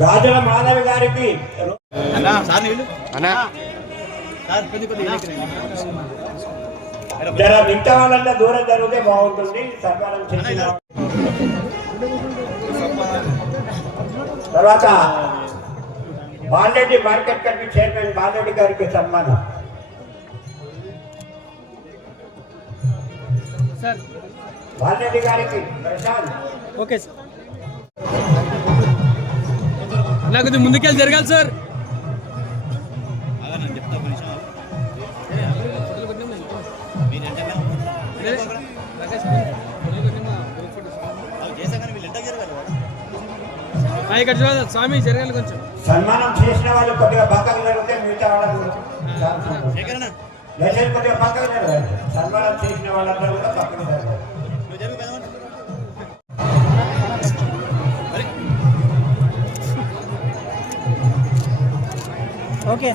గాజుల మాధవి గారికి జర మిగతా వాళ్ళంతా దూరం జరిగితే బాగుంటుంది. సన్మానం చేసిన తర్వాత Bala Reddy market committee chairman Bala Reddy గారికి సన్మానం. బాలరెడ్డి గారికి ప్రశాంత్. ఓకే సార్, కొద్దిగా ముందుకెళ్ళి జరగాలి సార్. ఇక్కడ చూడాలి స్వామి, జరగాలి కొంచెం. సన్మానం చేసిన వాళ్ళు కొద్దిగా పక్కకు జరిగితే మిగతా వాళ్ళకు కొద్దిగా పక్కకు జరగాలి. సన్మానం చేసిన వాళ్ళందరూ కూడా పక్కకు జరగాలి. Okay okay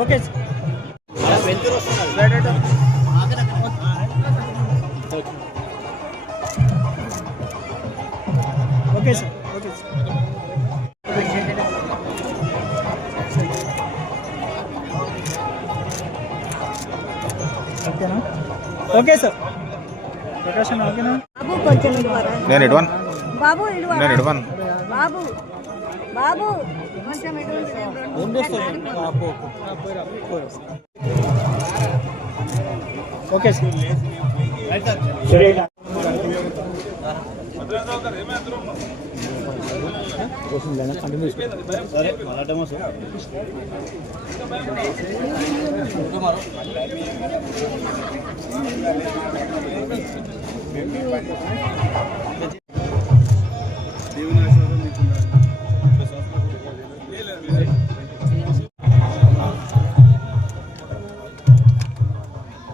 okay sir. Okay sir. ఓకేనా? Okay sir. ప్రకాశం ఓకేనా? బాబు కొంచెం నేను ఎడ్వన్ బాబు నేను ఎడ్వన్ బాబు బాబు కొంచెం ఓకే సార్.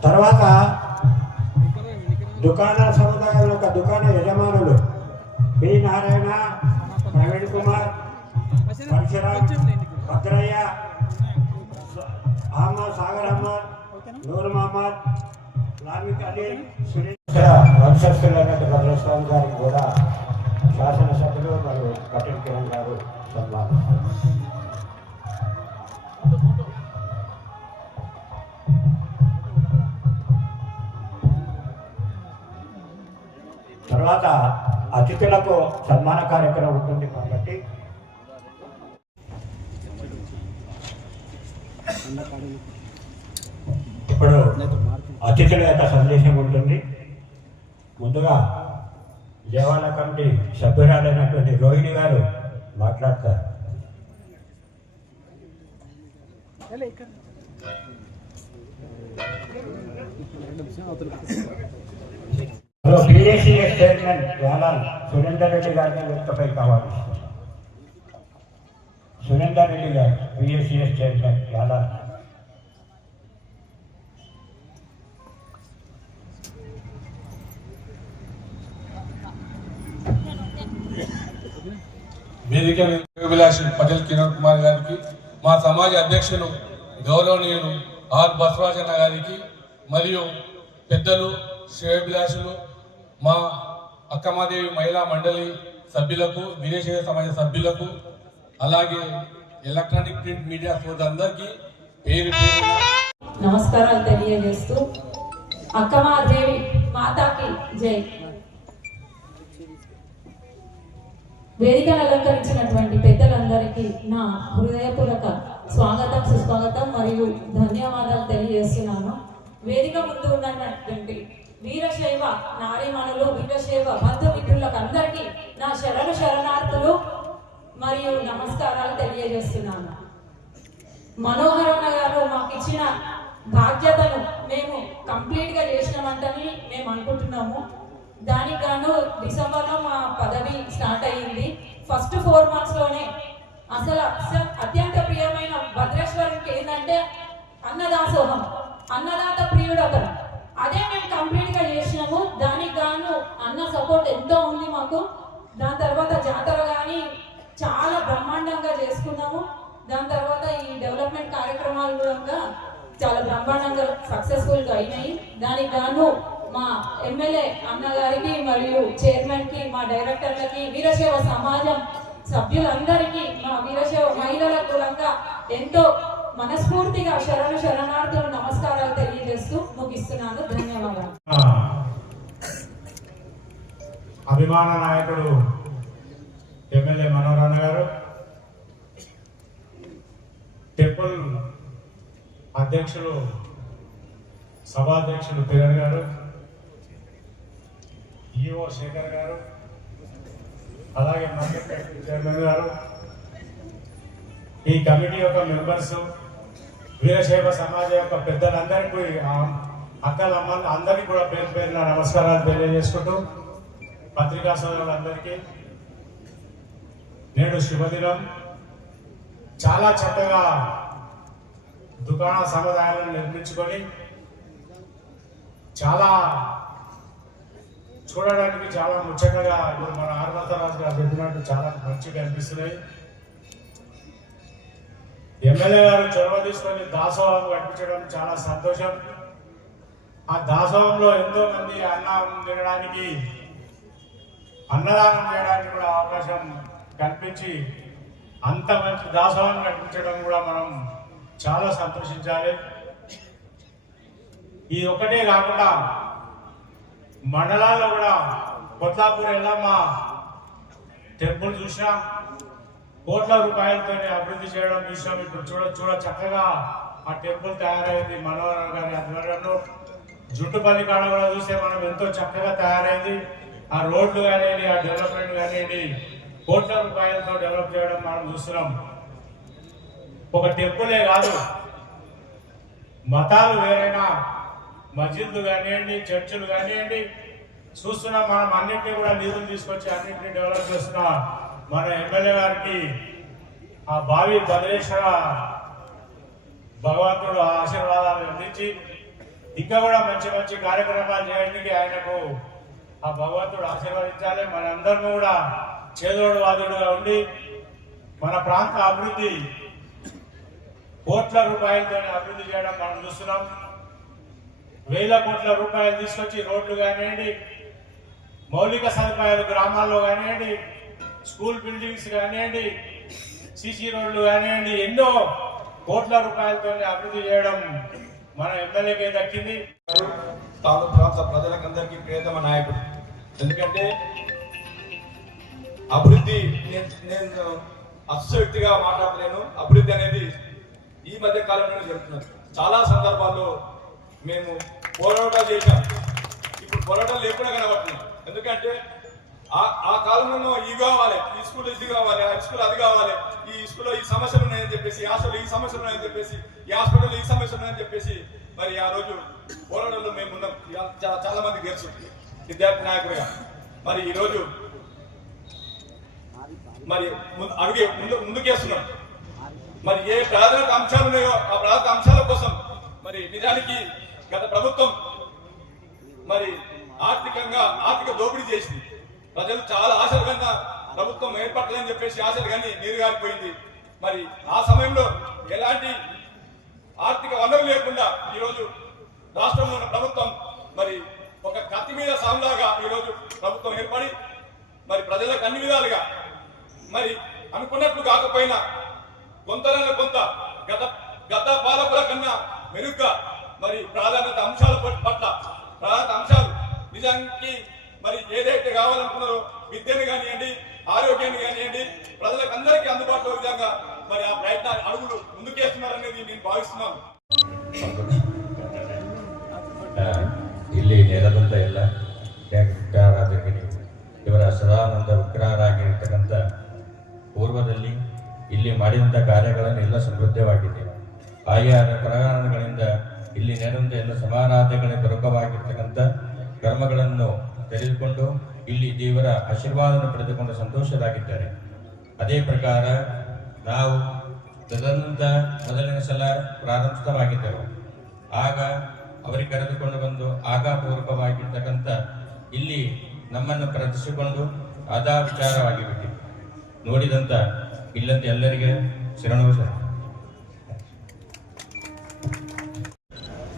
తర్వాత దుకాణ సముదాయంలో ఒక దుకాణ యజమానులు బి నారాయణ, ప్రవీణ్ కుమార్, పరశురామ్, భద్రయ్య, అహ్మద్, సాగర్ అహ్మద్, నూర్ మహమ్మద్, లామిక్ అలీ, సునీల్ వంశస్థులైనటువంటి భద్రస్వామి గారికి కూడా శాసనసభ్యులు మరియు కటిల్ కిరణ్ గారు సన్మానిస్తారు. తర్వాత అతిథులకు సన్మాన కార్యక్రమం ఉంటుంది కాబట్టి ఇప్పుడు అతిథుల యొక్క సందేశం ఉంటుంది. ముందుగా దేవాలయ కమిటీ సభ్యురాలైనటువంటి రోహిణి గారు మాట్లాడతారు. పిఎస్సిఎస్ చైర్మన్ యాలాల్ సురేందర్ రెడ్డి గారిని వ్యక్తపై కావాలి. సురేందర్ రెడ్డి గారు పిఎస్సిఎస్ చైర్మన్ యాలాల్. వేదిక విలాసి పటేల్ కిరణ్ కుమార్ గారికి, మా సమాజ అధ్యక్షులు గౌరవనీయులు ఆర్ బసవరాజన్న గారికి, మరియు పెద్దలు శ్రేయోభిలాషులు మా అక్కమాదేవి మహిళా మండలి సభ్యులకు, వీరశైవ సమాజ సభ్యులకు, అలాగే ఎలక్ట్రానిక్ ప్రింట్ మీడియా సోదరులందరికీ పేరు పేరున నమస్కారాలు తెలియజేస్తూ అక్కమాదేవి మాతాకి జై. వేదికను అలంకరించినటువంటి పెద్దలందరికీ నా హృదయపూర్వక స్వాగతం, సుస్వాగతం మరియు ధన్యవాదాలు తెలియజేస్తున్నాను. వేదిక ముందు ఉన్నటువంటి వీరశైవ నారీమణులు, వీరశైవ బంధుమిత్రులకు అందరికీ నా శరణార్థులు మరియు నమస్కారాలు తెలియజేస్తున్నాను. మనోహరన్న గారు మాకు ఇచ్చిన బాధ్యతను మేము కంప్లీట్గా చేసినామంటని మేము అనుకుంటున్నాము. దానికి గాను డిసెంబర్లో మా పదవి స్టార్ట్ అయ్యింది. ఫస్ట్ 4 monthsలోనే అసలు అత్యంత ప్రియమైన భద్రేశ్వరునికి ఏంటంటే అన్నదాసోహం, అన్నదాత ప్రియుడు అతను. అదే మేము కంప్లీట్గా చేసినాము. దానికి గాను అన్న సపోర్ట్ ఎంతో ఉంది మాకు. దాని తర్వాత జాతర కానీ చాలా బ్రహ్మాండంగా చేసుకున్నాము. దాని తర్వాత ఈ డెవలప్మెంట్ కార్యక్రమాలు కూడా చాలా బ్రహ్మాండంగా సక్సెస్ఫుల్గా అయినాయి. దానికి గాను మా ఎమ్మెల్యే అన్నగారికి మరియు చైర్మన్కి, మా డైరెక్టర్లకి, వీరశైవ సమాజం సభ్యులందరికీ, మా వీరశైవ మహిళలకు కూడా ఎంతో మనస్ఫూర్తిగా శరణార్థులు నమస్కారాలు తెలియజేస్తూ ముగిస్తున్నాను. ధన్యవాదాలు. అభిమాన నాయకుడు ఎమ్మెల్యే మనోహరన్న గారు, టెంపుల్ అధ్యక్షులు సభాధ్యక్షులు కిరణ్ గారు, ఈఓ శేఖర్ గారు, అలాగే మార్కెట్ చైర్మన్ గారు, ఈ కమిటీ యొక్క మెంబర్స్, వీరశైవ సమాజ యొక్క పెద్దలందరికీ, అక్కలమ్మ అందరికీ కూడా పేరు పేరున నమస్కారాలు తెలియజేసుకుంటూ, పత్రికా సోదరులందరికీ నేడు శుభదినం. చాలా చక్కగా దుకాణ సముదాయాలను నిర్మించుకొని చాలా చూడడానికి చాలా ముచ్చటగా ఇప్పుడు మన ఆర్వతరాజు గారు చెప్పినట్టు చాలా మంచిగా అనిపిస్తున్నాయి. ఎమ్మెల్యే గారు చొరవ తీసుకొని దాసోహం కల్పించడం చాలా సంతోషం. ఆ దాసోహంలో ఎంతో మంది అన్నం తినడానికి, అన్నదానం చేయడానికి కూడా అవకాశం కల్పించి అంత మంచి దాసోహం కల్పించడం కూడా మనం చాలా సంతోషించాలి. ఇది ఒకటే కాకుండా మండలాల్లో కూడా కొత్తాపూర్ ఎల్లమ్మ టెంపుల్ చూసినా కోట్ల రూపాయలతో అభివృద్ధి చేయడం విషయం ఇప్పుడు చూడ చక్కగా ఆ టెంపుల్ తయారైంది. మనోహర్ గారి ఆధ్వర్యంలో జుట్టుపల్లి కాడ కూడా చూస్తే మనం ఎంతో చక్కగా తయారైంది. ఆ రోడ్లు కానివ్వండి, ఆ డెవలప్మెంట్ కానివ్వండి, కోట్ల రూపాయలతో డెవలప్ చేయడం మనం చూస్తున్నాం. ఒక టెంపులే కాదు, మతాలు వేరైనా మస్జిద్లు కానివ్వండి, చర్చిలు కానివ్వండి చూస్తున్నాం. మనం అన్నింటినీ కూడా నిధులు తీసుకొచ్చి అన్నింటినీ డెవలప్ చేస్తున్న మన ఎమ్మెల్యే గారికి ఆ భావి భద్రేశ్వర భగవంతుడు ఆశీర్వాదాలు అందించి ఇంకా కూడా మంచి మంచి కార్యక్రమాలు చేయడానికి ఆయనకు ఆ భగవంతుడు ఆశీర్వదించాలి. మనందరం కూడా చేదోడు వాదుడుగా ఉండి మన ప్రాంత అభివృద్ధి కోట్ల రూపాయలతో అభివృద్ధి చేయడం మనం చూస్తున్నాం. వేల కోట్ల రూపాయలు తీసుకొచ్చి రోడ్లు కానివ్వండి, మౌలిక సదుపాయాలు గ్రామాల్లో కానివ్వండి, స్కూల్ బిల్డింగ్స్ కానివ్వండి, సిసి రోడ్లు కానివ్వండి, ఎన్నో కోట్ల రూపాయలతో అభివృద్ధి చేయడం మన ఎమ్మెల్యేకే దక్కింది. తాను ప్రాంత ప్రజలకందరికీ ప్రియతమ నాయకుడు. ఎందుకంటే అభివృద్ధి నేను అతిశయోక్తిగా మాట్లాడలేను. అభివృద్ధి అనేది ఈ మధ్య కాలంలోనే జరుగుతున్నది. చాలా సందర్భాల్లో మేము పోరాటాలు చేశాం, ఇప్పుడు పోరాటాలు లేకుండా కనబడుతున్నాం. ఎందుకంటే ఆ కాలంలో ఇది కావాలి, ఈ స్కూల్ ఇది కావాలి, ఆ స్కూల్ అది కావాలి, ఈ స్కూల్లో ఈ సమస్యలు ఉన్నాయని చెప్పేసి, ఈ హాస్టల్లో ఈ సమస్యలు ఉన్నాయని చెప్పేసి, ఈ హాస్పిటల్లో ఈ సమస్యలు ఉన్నాయని చెప్పేసి మరి ఆ రోజు పోరాటంలో మేము ఉన్నాం. చాలా మంది తెలుసు విద్యార్థి నాయకుడిగా. మరి ఈరోజు మరి ముందుకేస్తున్నాం. మరి ఏ ప్రాథమిక అంశాలు ఉన్నాయో ఆ ప్రాథమిక అంశాల కోసం మరి నిజానికి గత ప్రభుత్వం మరి ఆర్థిక దోపిడీ చేసింది. ప్రజలు చాలా ఆశలు కన్నా ప్రభుత్వం ఏర్పడలేదని చెప్పేసి ఆశలు కానీ నీరు గారిపోయింది. మరి ఆ సమయంలో ఎలాంటి ఆర్థిక వనరులు లేకుండా ఈరోజు రాష్ట్రంలో ఉన్న ప్రభుత్వం మరి ఒక కత్తి మీద సాంలాగా ఈరోజు ప్రభుత్వం ఏర్పడి మరి ప్రజలకు అన్ని విధాలుగా మరి అనుకున్నట్లు కాకపోయినా కొంత గత పాలకుల కన్నా మెరుగ్గా మరి ప్రాధాన్యత అంశాల పట్ల ప్రాధాన్యత అంశాలు నిజానికి మరి ఏదైతే కావాలనుకున్నారో విద్యను కానివ్వండి, ఆరోగ్యాన్ని కానివ్వండి, ప్రజలకు అందరికీ అందుబాటులో విధంగా మరి ఆ ప్రయత్నాలు అడుగులు ముందుకేస్తున్నారనేది నేను ಭಾವಿస్తున్నాను. ಇಲ್ಲಿ ನೆರೆದಂಥ ಎಲ್ಲ ವಿಗ್ರಹಾರಾಧಕರಿಗೆ ಇವರ ಸದಾನಂದ ವಿಗ್ರಹರಾಗಿರ್ತಕ್ಕಂಥ ಪೂರ್ವದಲ್ಲಿ ಇಲ್ಲಿ ಮಾಡಿದಂಥ ಕಾರ್ಯಗಳನ್ನು ಎಲ್ಲ ಸಮೃದ್ಧವಾಗಿದೆ. ಆಯಾ ಪ್ರಕಾರಗಳಿಂದ ಇಲ್ಲಿ ನೆರೆದಂಥ ಎಲ್ಲ ಸಮಾರಾಧನೆಗಳ ಪ್ರಮುಖವಾಗಿರ್ತಕ್ಕಂಥ ಕರ್ಮಗಳನ್ನು ತೆಗೆದುಕೊಂಡು ಇಲ್ಲಿ ದೇವರ ಆಶೀರ್ವಾದವನ್ನು ಪಡೆದುಕೊಂಡು ಸಂತೋಷರಾಗಿದ್ದಾರೆ. ಅದೇ ಪ್ರಕಾರ ನಾವು ತದನಂತರ ಮೊದಲನೇ ಸಲ ಪ್ರಾರಂಭಿತವಾಗಿದ್ದೆವು. ಆಗ ಅವರಿಗೆ ಕರೆದುಕೊಂಡು ಬಂದು ಆಗಾಪೂರ್ವಕವಾಗಿರ್ತಕ್ಕಂಥ ಇಲ್ಲಿ ನಮ್ಮನ್ನು ಪ್ರದರ್ಶಿಸಿಕೊಂಡು ಆದಾ ವಿಚಾರವಾಗಿ ಬಿಟ್ಟಿದೆ. ನೋಡಿದಂಥ ಇಲ್ಲಂತ ಎಲ್ಲರಿಗೆ ಶರಣು ಶರಣ.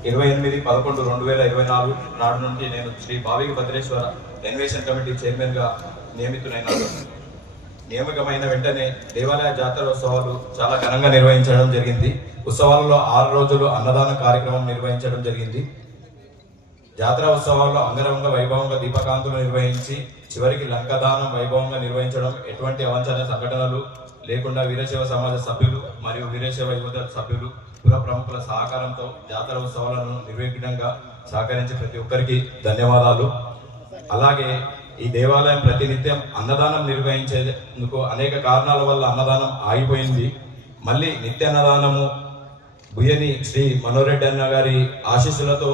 28/11/2024 నాడు నుండి నేను Shri Bhavika Bhadreshwara renovation committee chairman గా నియమితునైనాను. నియామకమైన వెంటనే దేవాలయ జాతర ఉత్సవాలు చాలా ఘనంగా నిర్వహించడం జరిగింది. ఉత్సవాలలో 6 రోజులు అన్నదాన కార్యక్రమం నిర్వహించడం జరిగింది. జాతర ఉత్సవాల్లో అంగరంగ వైభవంగా దీపకాంతులు నిర్వహించి చివరికి లంకదానం వైభవంగా నిర్వహించడం, ఎటువంటి అవాంఛనీయ సంఘటనలు లేకుండా వీరశైవ సమాజ సభ్యులు మరియు వీరశైవ యువత సభ్యులు పుర ప్రముఖుల సహకారంతో జాతర ఉత్సవాలను నిర్విఘ్నంగా సహకరించి ప్రతి ఒక్కరికి ధన్యవాదాలు. అలాగే ఈ దేవాలయం ప్రతినిత్యం అన్నదానం నిర్వహించేందుకు అనేక కారణాల వల్ల అన్నదానం ఆగిపోయింది. మళ్ళీ నిత్య అన్నదానము బుయ్యని శ్రీ మనోరెడ్డి అన్న గారి ఆశీస్సులతో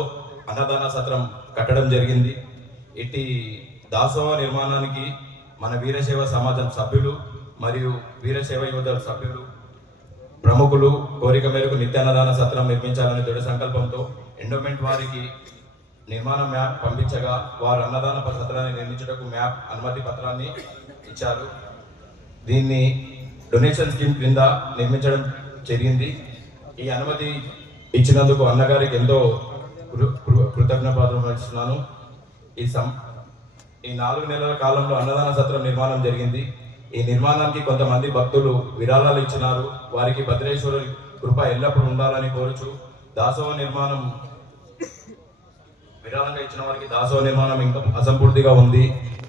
అన్నదాన సత్రం కట్టడం జరిగింది. ఇట్టి దాసోహ నిర్మాణానికి మన వీరశైవ సమాజం సభ్యులు మరియు వీరశైవ యువత సభ్యులు ప్రముఖులు కోరిక మేరకు నిత్యాన్నదాన సత్రం నిర్మించాలని దృఢ సంకల్పంతో ఎండోమెంట్ వారికి నిర్మాణ మ్యాప్ పంపించగా వారు అన్నదాన సత్రాన్ని నిర్మించుటకు మ్యాప్ అనుమతి పత్రాన్ని ఇచ్చారు. దీన్ని డొనేషన్ స్కీమ్ క్రింద నిర్మించడం జరిగింది. ఈ అనుమతి ఇచ్చినందుకు అన్నగారికి ఎంతో కృతజ్ఞతాపత్రం వహిస్తున్నాను. ఈ 4 నెలల కాలంలో అన్నదాన సత్రం నిర్మాణం జరిగింది. ఈ నిర్మాణానికి కొంతమంది భక్తులు విరాళాలు ఇచ్చినారు. వారికి భద్రేశ్వరుడి కృప ఎల్లప్పుడూ ఉండాలని కోరుచు దాసోహ నిర్మాణం విరాళంగా ఇచ్చిన వారికి దాసోహ నిర్మాణం ఇంకా అసంపూర్తిగా ఉంది.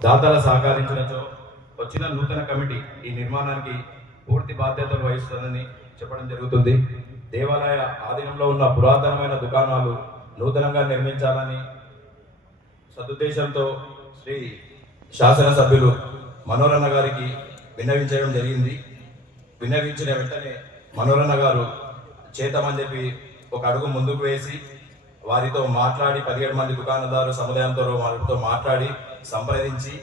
దాతల సహకరించినచో వచ్చిన నూతన కమిటీ ఈ నిర్మాణానికి పూర్తి బాధ్యతలు వహిస్తుందని చెప్పడం జరుగుతుంది. దేవాలయ ఆధీనంలో ఉన్న పురాతనమైన దుకాణాలు నూతనంగా నిర్మించాలని సదుద్దేశంతో శ్రీ శాసనసభ్యులు మనోరన్న గారికి విన్నవించడం జరిగింది. విన్నవించిన వెంటనే మనోరన్న గారు చేతమని చెప్పి ఒక అడుగు ముందుకు వేసి వారితో మాట్లాడి 17 మంది దుకాణదారు సముదాయంతో వారితో మాట్లాడి సంప్రదించి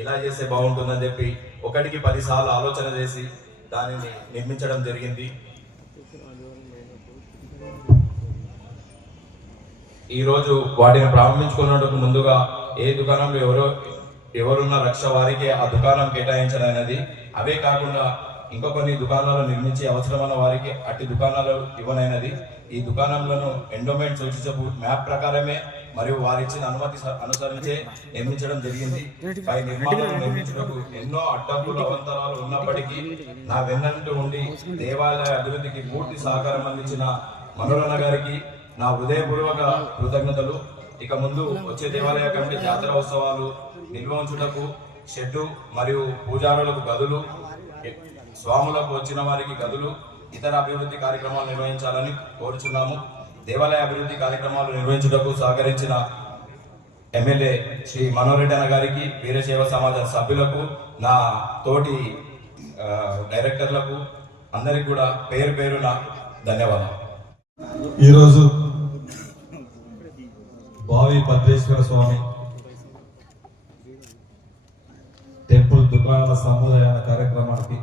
ఇలా చేస్తే బాగుంటుందని చెప్పి 1కి 10 సార్లు ఆలోచన చేసి దానిని నిర్మించడం జరిగింది. ఈరోజు వాటిని ప్రారంభించుకున్నట్టుకు ముందుగా ఏ దుకాణంలో ఎవరున్న రక్ష వారికి ఆ దుకాణం కేటాయించడమైనది. అవే కాకుండా ఇంకా కొన్ని దుకాణాలు నిర్మించి అవసరమైన వారికి అట్టి దుకాణాలు ఇవ్వనైనది. ఈ దుకాణంలో ఎండోమెంట్ సూచించే మ్యాప్ ప్రకారమే మరియు వారిచ్చిన అనుమతి అనుసరించే నిర్మించడం జరిగింది. పై నిర్మాణాలను నిర్మించుటకు ఎన్నో అడ్డంకులు అవంతరాలు ఉన్నప్పటికీ నా వెన్నంటూ ఉండి దేవాలయ అభివృద్ధికి పూర్తి సహకారం అందించిన మనోరణ గారికి నా హృదయపూర్వక కృతజ్ఞతలు. ఇక ముందు వచ్చే దేవాలయ కమిటీ జాతర ఉత్సవాలు నిల్వ ఉంచుటకు షెడ్డు మరియు పూజారులకు గదులు, స్వాములకు వచ్చిన వారికి గదులు, ఇతర అభివృద్ధి కార్యక్రమాలు నిర్వహించాలని కోరుచున్నాము. దేవాలయ అభివృద్ధి కార్యక్రమాలు నిర్వహించుటకు సహకరించిన ఎమ్మెల్యే శ్రీ మనోరెడ్డి అన్న గారికి, వీరశైవ సమాజం సభ్యులకు, నా తోటి డైరెక్టర్లకు అందరికి కూడా పేరు పేరున ధన్యవాదాలు. ఈరోజు భావి భద్రేశ్వర స్వామి టెంపుల్ దుకాణాల సముదాయాల కార్యక్రమానికి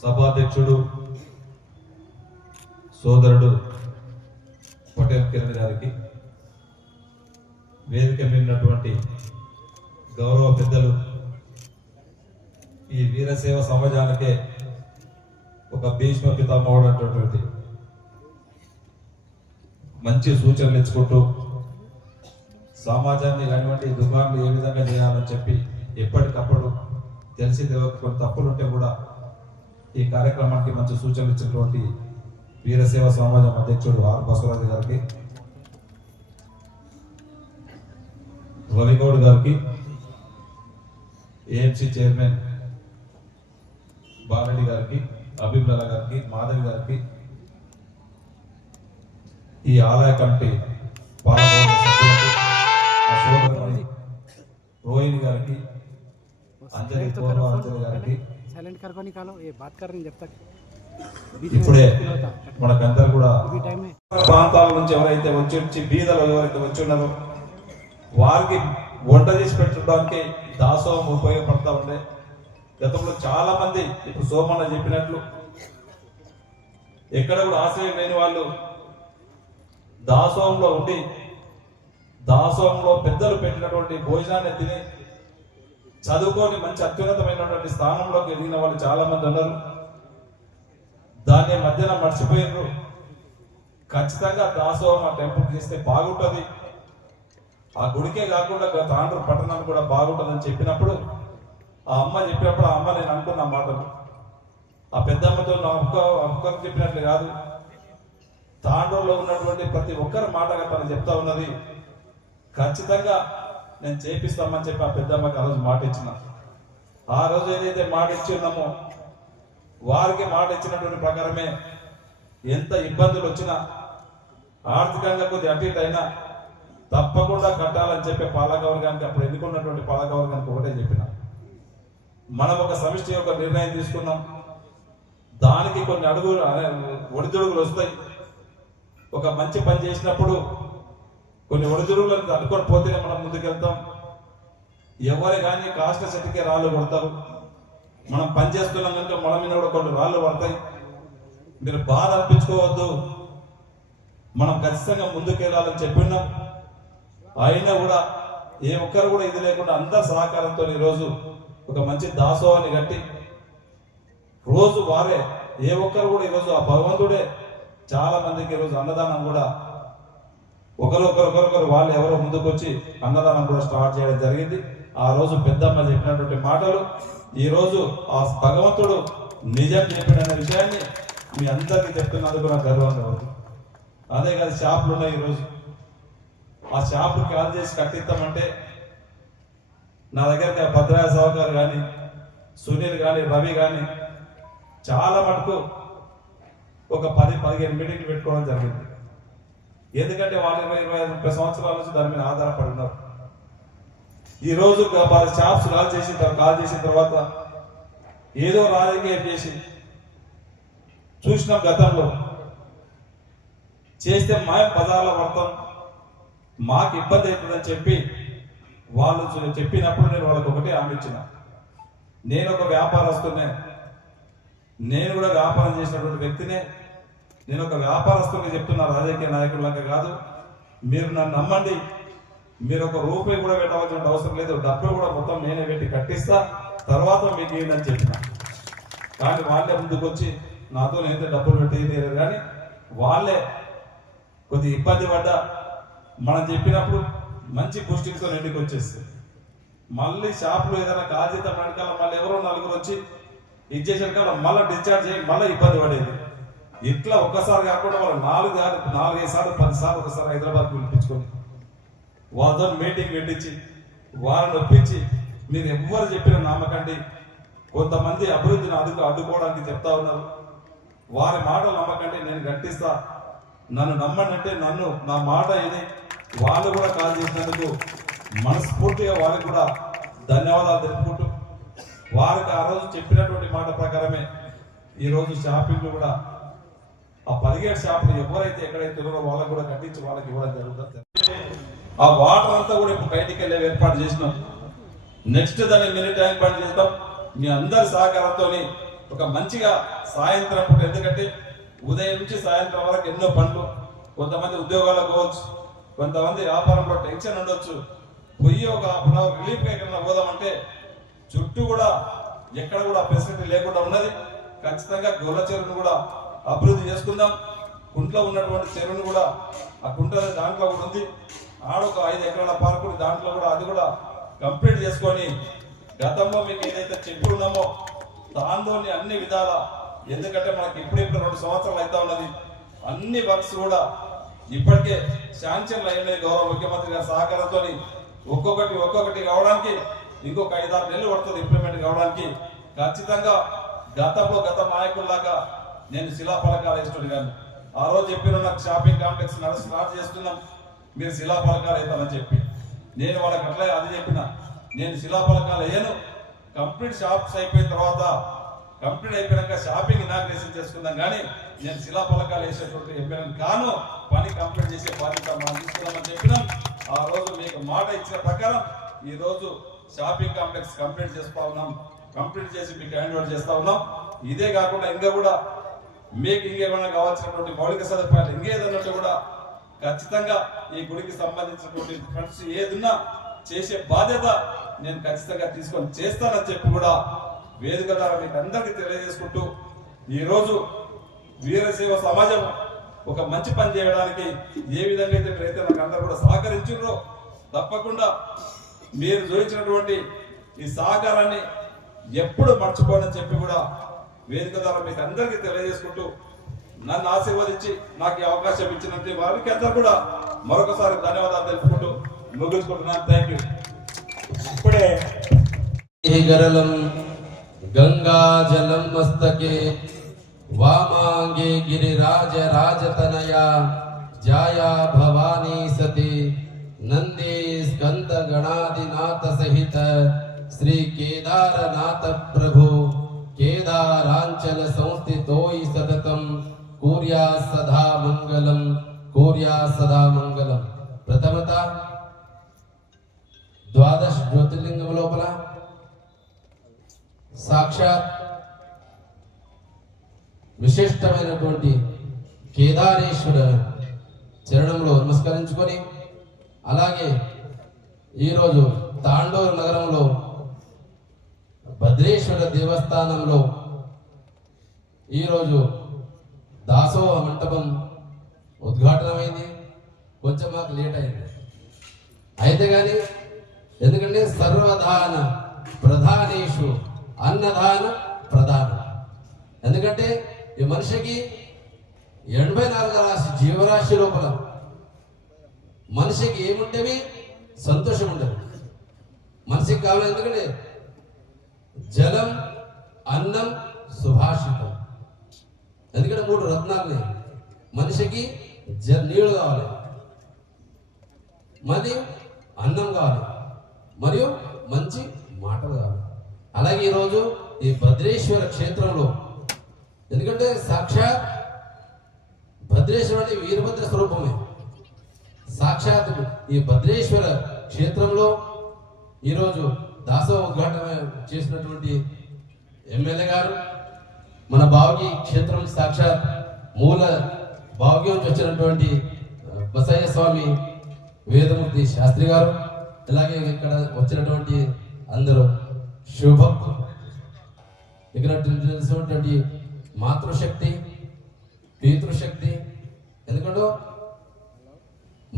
సభాధ్యక్షుడు సోదరుడు పటేల్ కిరణ్ గారికి, వేదిక మీదటువంటి గౌరవ పెద్దలు, ఈ వీరసేవ సమాజానికే ఒక భీష్మ పితామహుడు అటువంటి మంచి సూచనలు ఇచ్చుకుంటూ సమాజాన్ని ఇలాంటి దుకాణాలు ఏ విధంగా చేయాలని చెప్పి ఎప్పటికప్పుడు తెలిసి తెలియక కొన్ని తప్పులుంటే కూడా ఈ కార్యక్రమానికి మంచి సూచనలు ఇచ్చినటువంటి వీరసేవ సమాజం అధ్యక్షుడు ఆర్ బసవరాజు గారికి, రవిగౌడ్ గారికి, ఏఎంసీ చైర్మన్ బాలరెడ్డి గారికి, అభిప్రాయ గారికి, మాధవి గారికి, ఈ ఆలయ కమిటీ పాలకవర్గ సభ్యులకు, ఆ సోదరుని రోహిణి గారికి, అంజలి పూర్వాంజలి గారికి, ఇప్పుడే మనకందరూ కూడా ప్రాంతాల నుంచి ఎవరైతే వచ్చి బీదలు ఎవరైతే వచ్చి ఉన్నారో వారికి వంట చేసి పెట్టడానికి దాసోహం ఉపయోగపడతా ఉండే. గతంలో చాలా మంది ఇప్పుడు సోమన్న చెప్పినట్లు ఎక్కడ కూడా ఆశ్రయం లేని వాళ్ళు దాసోహంలో ఉండి దాసోహంలో పెద్దలు పెట్టినటువంటి భోజనాన్ని తిని చదువుకొని మంచి అత్యున్నతమైనటువంటి స్థానంలోకి ఎదిగిన వాళ్ళు చాలా మంది ఉన్నారు. దాన్ని మధ్యన మర్చిపోయినారు. ఖచ్చితంగా దాసోహం ఆ టెంపుల్ చేస్తే బాగుంటుంది, ఆ గుడికే కాకుండా తాండ్రు పట్టణం కూడా బాగుంటుందని చెప్పినప్పుడు ఆ అమ్మ చెప్పినప్పుడు ఆ అమ్మ నేను అనుకున్న మాటలు ఆ పెద్దమ్మతో నా ఒక్కరికి చెప్పినట్లు కాదు, తాండ్రులో ఉన్నటువంటి ప్రతి ఒక్కరి మాటగా తను చెప్తా ఉన్నది. ఖచ్చితంగా నేను చేపిస్తామని చెప్పి ఆ పెద్దమ్మకి ఆ రోజు మాట ఇచ్చిన. ఆ రోజు ఏదైతే మాట ఇచ్చిందామో వారికి మాట ఇచ్చినటువంటి ప్రకారమే ఎంత ఇబ్బందులు వచ్చినా ఆర్థికంగా కొద్ది అటు ఇటు అయినా తప్పకుండా కట్టాలని చెప్పి పాలకవర్గానికి అప్పుడు ఎన్నుకున్నటువంటి పాలకవర్గానికి ఒకటే చెప్పిన. మనం ఒక సమిష్టి యొక్క నిర్ణయం తీసుకున్నాం, దానికి కొన్ని ఒడిదుడుగులు వస్తాయి. ఒక మంచి పని చేసినప్పుడు కొన్ని ఒడిదుడుగులను తట్టుకొని పోతేనే మనం ముందుకెళ్తాం. ఎవరు కానీ కాష్ట చెట్టుకే రాళ్ళు కొడతారు. మనం పని చేస్తున్నాం కనుక మన మీద కూడా కొన్ని రాళ్ళు పడతాయి. మీరు బాధ అనిపించుకోవద్దు, మనం ఖచ్చితంగా ముందుకెళ్ళాలని చెప్పినాం. అయినా కూడా ఏ ఒక్కరు కూడా ఇది లేకుండా అందరి సహకారంతో ఈరోజు ఒక మంచి దాసోహాన్ని కట్టి రోజు వారే ఏ ఒక్కరు కూడా ఈరోజు ఆ భగవంతుడే చాలా మందికి ఈరోజు అన్నదానం కూడా ఒకరొకరు వాళ్ళు ఎవరో ముందుకు వచ్చి అన్నదానం కూడా స్టార్ట్ చేయడం జరిగింది. ఆ రోజు పెద్దమ్మ చెప్పినటువంటి మాటలు ఈ రోజు ఆ భగవంతుడు నిజం చెప్పిన విషయాన్ని మీ అందరికీ చెప్తున్నందుకు నాకు గర్వంగా ఉంది. అదే కాదు షాపులు ఉన్నాయి. ఈరోజు ఆ షాపులు కాల్ చేసి కట్టిస్తామంటే నా దగ్గర భద్రాయ సహకారు కానీ సునీల్ కానీ రవి కానీ చాలా మటుకు ఒక 10-15 మీటింగ్లు పెట్టుకోవడం జరిగింది. ఎందుకంటే వాళ్ళు 20-25 సంవత్సరాల నుంచి దాని మీద ఆధారపడి ఉన్నారు. ఈరోజు షాప్స్ కాల్ చేసిన తర్వాత ఏదో రాజకీయం చేసి చూసినాం. గతంలో చేస్తే మేము బజార్లో పడతాం, మాకు ఇబ్బంది అవుతుందని చెప్పి వాళ్ళు చెప్పినప్పుడు నేను వాళ్ళకి ఒకటే హామీ ఇచ్చిన. నేను ఒక వ్యాపారస్తునే, నేను కూడా వ్యాపారం చేసినటువంటి వ్యక్తినే. నేను ఒక వ్యాపారస్తుని చెప్తున్నా, రాజకీయ నాయకులాగా కాదు. మీరు నన్ను నమ్మండి, మీరు ఒక రూపాయి కూడా పెట్టవలసిన అవసరం లేదు, డబ్బులు కూడా మొత్తం నేనే పెట్టి కట్టిస్తా, తర్వాత మీకు ఏంటని చెప్పిన. కానీ వాళ్ళే ముందుకు వచ్చి నాతో నేనైతే డబ్బులు పెట్టేయలేరు, కానీ వాళ్ళే కొద్ది ఇబ్బంది పడ్డా మనం చెప్పినప్పుడు మంచి బూస్టింగ్తో ఇంటికి వచ్చేస్తుంది. మళ్ళీ షాప్లో ఏదైనా కాజీత వెనకాల మళ్ళీ ఎవరో నలుగురు వచ్చి ఇచ్చేసిన కాలం మళ్ళీ డిశ్చార్జ్ చేయి మళ్ళీ ఇబ్బంది పడేది. ఇట్లా ఒక్కసారి కాకుండా వాళ్ళు 4-5 సార్లు 10 సార్లు ఒకసారి హైదరాబాద్కి పిలిపించుకొని వాళ్ళతో మీటింగ్ పెట్టించి వాళ్ళని ఒప్పించి మీరు ఎవ్వరు చెప్పిన నమ్మకండి. కొంతమంది అభివృద్ధిని అడ్డుకోవడానికి చెప్తా ఉన్నారు. వారి మాటలు నమ్మకండి, నేను గట్టిస్తా, నన్ను నమ్మండి అంటే నన్ను నా మాట ఇది వాళ్ళు కూడా కాల్ చేసినందుకు మనస్ఫూర్తిగా వారికి కూడా ధన్యవాదాలు తెలుపుకుంటూ వారికి ఆ రోజు చెప్పినటువంటి మాట ప్రకారమే ఈరోజు షాపింగ్లు కూడా ఆ 17 షాపులు ఎవరైతే ఎక్కడైతే ఉన్నారో వాళ్ళకు కూడా కట్టించి వాళ్ళకి ఇవ్వడం జరుగుతుంది. ఆ వాటర్ అంతా కూడా ఇప్పుడు బయటికి వెళ్ళే ఏర్పాటు చేసినాం. నెక్స్ట్ దాన్ని మినీ ట్యాంక్ బండ్ చేస్తాం. మీ అందరి సహకారంతో ఒక మంచిగా సాయంత్రం పూట, ఎందుకంటే ఉదయం నుంచి సాయంత్రం వరకు ఎన్నో పనులు, కొంతమంది ఉద్యోగాలకు పోవచ్చు, కొంతమంది వ్యాపారంలో టెన్షన్ ఉండొచ్చు, పోయి ఒక హాఫ్ అన్ అవర్ రిలీఫ్ ఎక్కడన్నా పోదామంటే చుట్టూ కూడా ఎక్కడ కూడా ఫెసిలిటీ లేకుండా ఉన్నది. ఖచ్చితంగా గొల్ల చెరువును కూడా అభివృద్ధి చేసుకుందాం. కుంట్లో ఉన్నటువంటి చెరువును కూడా ఆ కుంట దాంట్లో కూడా ఉంది, ఆడొక 5 ఎకరాల పార్కు దాంట్లో కూడా అది కూడా కంప్లీట్ చేసుకొని గతంలో మీకు ఏదైతే చెప్పి ఉన్నామో దానిలోని అన్ని విధాల, ఎందుకంటే మనకి ఇప్పుడిప్పుడు 2 సంవత్సరాలు అవుతా ఉన్నది, అన్ని వర్క్స్ కూడా ఇప్పటికే శాంక్షన్లు అయినాయి. గౌరవ ముఖ్యమంత్రి గారి సహకారంతో ఒక్కొక్కటి కావడానికి ఇంకొక 5-6 నెలలు పడుతుంది ఇంప్లిమెంట్ కావడానికి. ఖచ్చితంగా గతంలో గత నాయకుల్లాగా నేను శిలాఫలకాలు వేస్తున్నాను కానీ ఆ రోజు చెప్పిన నాకు షాపింగ్ కాంప్లెక్స్ స్టార్ట్ చేస్తున్నాం, మీరు శిలాఫలకాలు వేస్తామని చెప్పి నేను వాళ్ళకి అట్లా అది చెప్పిన, నేను శిలాఫలకాలు వేయను, కంప్లీట్ షాప్స్ అయిపోయిన తర్వాత కంప్లీట్ అయిపోయాక షాపింగ్ ఇనాగ్రేషన్ చేసుకుందాం, కానీ నేను శిలాఫలకాలు వేసేటువంటి ఎమ్మెల్యేని కాను, పని కంప్లీట్ చేసే బాధ్యత మనం తీసుకుందామని చెప్పినాం. ఆ రోజు మీకు మాట ఇచ్చిన ప్రకారం ఈ రోజు షాపింగ్ కాంప్లెక్స్ కంప్లీట్ చేస్తా ఉన్నాం, కంప్లీట్ చేసి మీకు హ్యాండ్ ఓవర్ చేస్తా ఉన్నాం. ఇదే కాకుండా ఇంకా కూడా మీకు ఇంకేమైనా కావాల్సినటువంటి మౌలిక సదుపాయాలు ఇంకేదన్నట్టు కూడా ఖచ్చితంగా ఈ గుడికి సంబంధించినటువంటి ఫండ్స్ ఏదున్నా చేసే బాధ్యత నేను ఖచ్చితంగా తీసుకొని చేస్తానని చెప్పి కూడా వేదిక ద్వారా మీకు అందరికీ తెలియజేసుకుంటూ, ఈరోజు వీరశైవ సమాజం ఒక మంచి పని చేయడానికి ఏ విధంగా అయితే మీరైతే నాకు అందరూ కూడా సహకరించారో తప్పకుండా మీరు చూపించినటువంటి ఈ సహకారాన్ని ఎప్పుడు మర్చిపోనని చెప్పి కూడా వేదిక ద్వారా మీకు అందరికీ తెలియజేసుకుంటూ, నన్ను ఆశీర్వదించి నాకు ఈ అవకాశం ఇచ్చినట్టు వారికి అందరూ కూడా మరొకసారి ధన్యవాదాలు తెలుపుకుంటూ ముగించుకుంటున్నాను. Thank you. ఇప్పుడే గరళం గంగాజలం మస్తకే వామాంగే గిరిరాజ రాజతనయా జాయా భవానీ సతి నంది స్కంద గణాదినాథ సహిత శ్రీ కేదారనాథ ప్రభు కేదారాంచల సంస్థితోయి సతతం కూర్యా సదా మంగళం, కూర్యా సదా మంగళం. ప్రథమత 12 జ్యోతిర్లింగం లోపల సాక్షాత్ విశిష్టమైనటువంటి కేదారేశ్వర చరణంలో నమస్కరించుకొని, అలాగే ఈరోజు తాండూరు నగరంలో భద్రేశ్వర దేవస్థానంలో ఈరోజు దాసోహ మంటపం ఉద్ఘాటనమైంది. కొంచెం మాకు లేట్ అయింది అయితే కానీ, ఎందుకంటే సర్వదాన ప్రధానేషు అన్నదాన ప్రధానం. ఎందుకంటే ఈ మనిషికి 84 రాశి జీవరాశి లోపల మనిషికి ఏముంటేవి సంతోషం ఉండదు. మనిషికి కావాలి ఎందుకంటే జలం, అన్నం, సుభాషితం. ఎందుకంటే 3 రత్నాలని మనిషికి నీళ్లు కావాలి, మరియు అన్నం కావాలి, మరియు మంచి మాటలు కావాలి. అలాగే ఈరోజు ఈ భద్రేశ్వర క్షేత్రంలో, ఎందుకంటే సాక్షాత్ భద్రేశ్వరుడి వీరభద్ర స్వరూపమే, సాక్షాత్ ఈ భద్రేశ్వర క్షేత్రంలో ఈరోజు దాసోహ ఉద్ఘాటన చేసినటువంటి ఎమ్మెల్యే గారు, మన భావగి క్షేత్రం సాక్షాత్ మూల భాగ్యం వచ్చినటువంటి బసయ్య స్వామి వేదమూర్తి శాస్త్రి గారు, అలాగే ఇక్కడ వచ్చినటువంటి అందరూ శుభక్తులు, ఇక్కడ తెలిసినటువంటి మాతృశక్తి, పితృశక్తి. ఎందుకంటే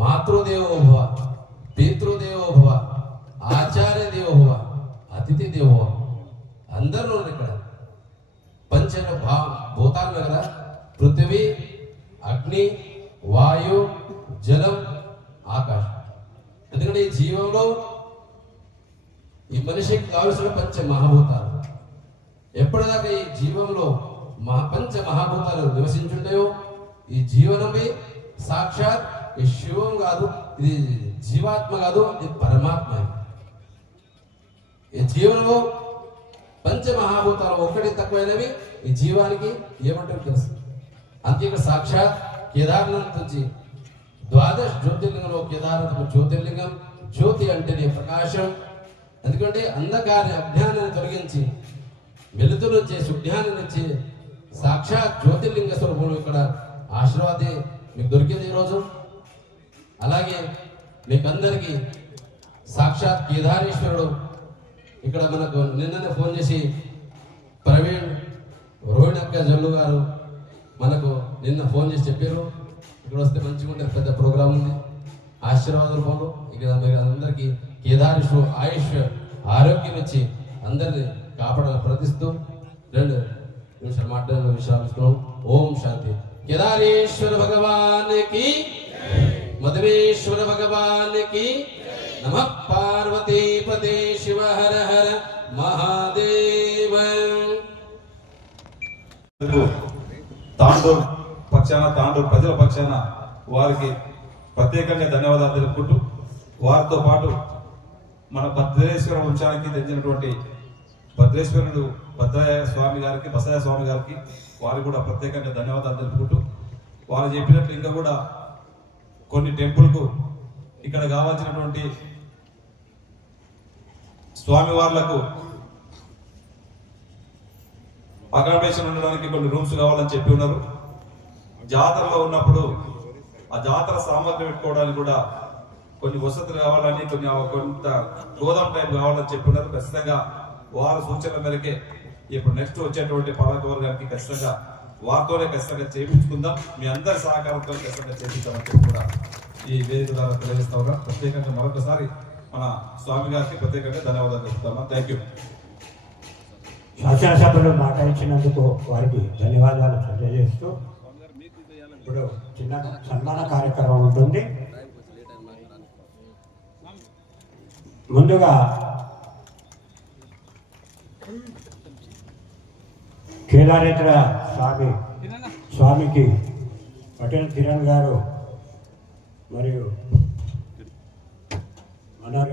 మాతృదేవోభవ, పితృదేవోభవ, ఆచార్య దేవోభవ, అతిథి దేవోభవ. అందరూ ఉన్నారు ఇక్కడ. పంచ భూతాలు కదా, పృథివీ, అగ్ని, వాయు, జలం, ఆకాశం. ఎందుకంటే ఈ జీవంలో ఈ మనిషికి కావలసిన పంచ మహాభూతాలు. ఎప్పటిదాకా ఈ జీవంలో పంచ మహాభూతాలు నివసించుంటాయో ఈ జీవనమే సాక్షాత్ ఈ శివం కాదు, ఇది జీవాత్మ కాదు, ఇది పరమాత్మ. ఈ జీవనంలో పంచ మహాభూతాలు ఒకటి తక్కువైనవి ఈ జీవానికి ఏమంటారు తెలుసు. అందుకే ఇక్కడ సాక్షాత్ కేదార్నాథ్ నుంచి ద్వాదశ జ్యోతిర్లింగంలో కేదార్నాథ్ జ్యోతిర్లింగం. జ్యోతి అంటేనే ప్రకాశం. ఎందుకంటే అంధకార అజ్ఞానాన్ని తొలగించి వెలుతురునిచ్చే సుజ్ఞానాన్నిచ్చే సాక్షాత్ జ్యోతిర్లింగ స్వరూపంలో ఇక్కడ ఆశీర్వాదే మీకు దొరికింది ఈరోజు. అలాగే మీకందరికీ సాక్షాత్ కేదారేశ్వరుడు ఇక్కడ మనకు నిన్ననే ఫోన్ చేసి ప్రవీణ్ రోహిణక్క జల్లు గారు మనకు నిన్న ఫోన్ చేసి చెప్పారు ఇక్కడ వస్తే మంచిగా ఉంటుంది, పెద్ద ప్రోగ్రాం ఉంది, ఆశీర్వాద రూపంలో ఇక్కడ అందరికీ కేదారేశ్వరు ఆయుష్ ఆరోగ్యం ఇచ్చి అందరినీ కాపాడాలని ప్రతిస్తూ 2 నిమిషాలు మాట్లాడిన విషయాలు. ఓం శాంతి. కేదారేశ్వర భగవాన్ కి, మధురేశ్వర భగవాన్ కి నమః. పార్వతీ పతే శివ హర హర మహాదేవ. తాండూరు పక్షాన, తాండూరు ప్రజల పక్షాన వారికి ప్రత్యేకంగా ధన్యవాదాలు తెలుపుకుంటూ, వారితో పాటు మన భద్రేశ్వర వంశానికి చెందినటువంటి భద్రేశ్వరుడు భద్రయ్య స్వామి గారికి, బసయ్య స్వామి గారికి వారికి కూడా ప్రత్యేకంగా ధన్యవాదాలు తెలుపుకుంటూ, వారు చెప్పినట్లు ఇంకా కూడా కొన్ని టెంపుల్కు ఇక్కడ కావాల్సినటువంటి స్వామివార్లకు అకామిడేషన్ ఉండడానికి కొన్ని రూమ్స్ కావాలని చెప్పి ఉన్నారు. జాతరలో ఉన్నప్పుడు ఆ జాతర సామర్థ్యం పెట్టుకోవడానికి కూడా కొన్ని వసతులు కావాలని, కొంత గోదాం టైం కావాలని చెప్పి ఉన్నారు. ఖచ్చితంగా వారి సూచనల మేరకే ఇప్పుడు నెక్స్ట్ వచ్చేటువంటి పాలకవర్గానికి ఖచ్చితంగా వారితోనే ఖచ్చితంగా చేయించుకుందాం. మీ అందరి సహకారంతో ఖచ్చితంగా చేయించామని చెప్పి కూడా ఈ వేదిక ద్వారా తెలియజేస్తా ఉన్నాం. ప్రత్యేకంగా మరొకసారి మన స్వామి గారికి ప్రత్యేకంగా ధన్యవాదాలు చెప్తామా. Thank you. శాసనసభలో మాట్లాడించినందుకు వారికి ధన్యవాదాలు తెలియజేస్తూ ఇప్పుడు చిన్న సన్మాన కార్యక్రమం ఉంటుంది. ముందుగా కేదారేశ్వర స్వామికి పటేల్ కిరణ్ గారు మరియు మన